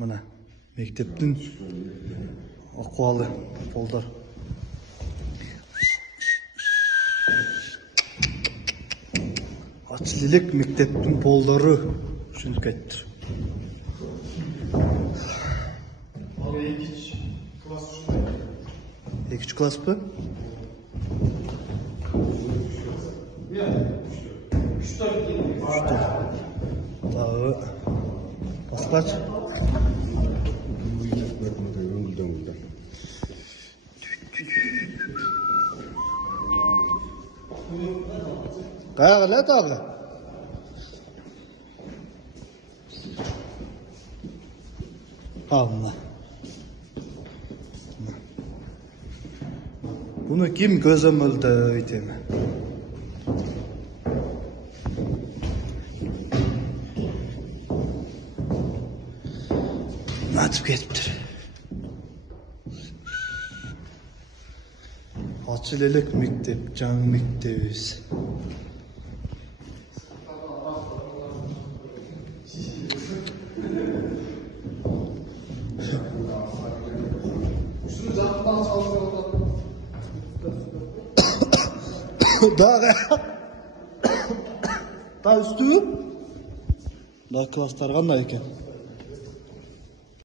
Мына мектептің ахуалы полдар. Атшылық мектептің полдары үшін кеттір. Екінші класс па? Дағы басқач? Дағы лә дағы? Мына. Bunu kim gözlemledi öyle? Nasıl gettir? Açılılık mektep, can mektebiz. Daha üstü. Daha klaslar qanday ekan?